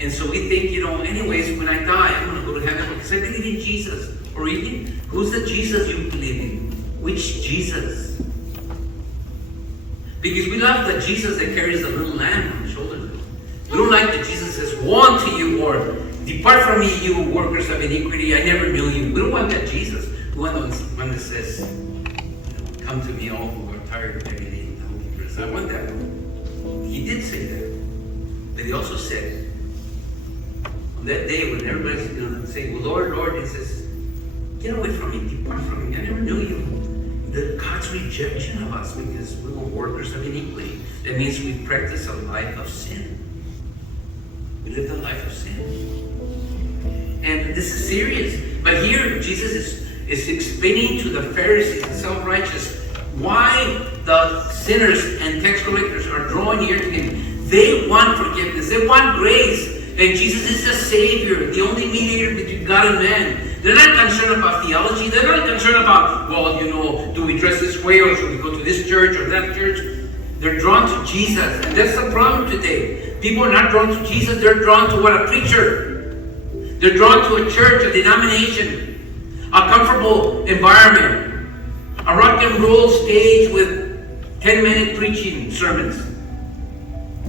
And so we think, anyways, when I die, I'm going to go to heaven because I believe in Jesus. Or even, who's the Jesus you believe in? Which Jesus? Because we love the Jesus that carries the little lamb on his shoulders. We don't like the Jesus that says, woe unto you, or depart from me, you workers of iniquity, I never knew you. We don't want that Jesus. We want the one that says, come to me, all who are tired of every day. I want that one. He did say that. But he also said, on that day when everybody's going to say, well, Lord, Lord, he says, get away from me, depart from me, I never knew you. God's rejection of us because we were workers of iniquity. That means we practice a life of sin. We live a life of sin. And this is serious. But here Jesus is explaining to the Pharisees and self-righteous why the sinners and tax collectors are drawing near to him. They want forgiveness. They want grace. And Jesus is the Savior, the only mediator between God and man. They're not concerned about theology. They're not concerned about, do we dress this way or should we go to this church or that church? They're drawn to Jesus. And that's the problem today. People are not drawn to Jesus. They're drawn to what? A preacher. They're drawn to a church, a denomination, a comfortable environment, a rock and roll stage with 10-minute preaching sermons.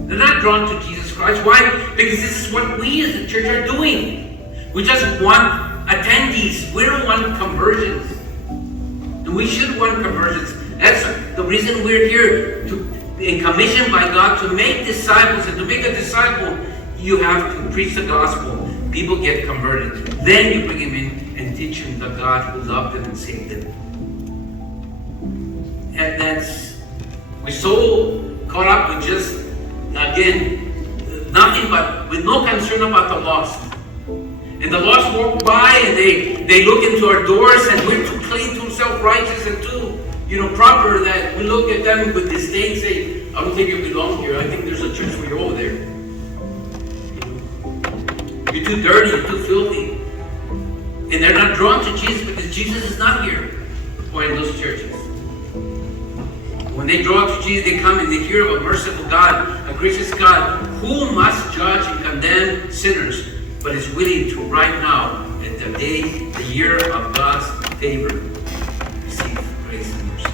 They're not drawn to Jesus Christ. Why? Because this is what we as a church are doing. We just want attendees. We don't want conversions. And we should want conversions. That's the reason we're here, and commissioned by God to make disciples. And to make a disciple, you have to preach the gospel. People get converted. Then you bring them in and teach them the God who loved them and saved them. And we're so caught up with just, again, nothing but, with no concern about the lost. And the lost walk by and they look into our doors and we're too clean, too self-righteous and too, proper that we look at them with disdain and say, I don't think you belong here. I think there's a church for you over there. You're too dirty, you're too filthy. And they're not drawn to Jesus because Jesus is not here or in those churches. When they draw to Jesus, they come and they hear of a merciful God, a gracious God, who must judge and condemn sinners, but is willing to right now, at the day, the year of God's favor, receive grace and mercy.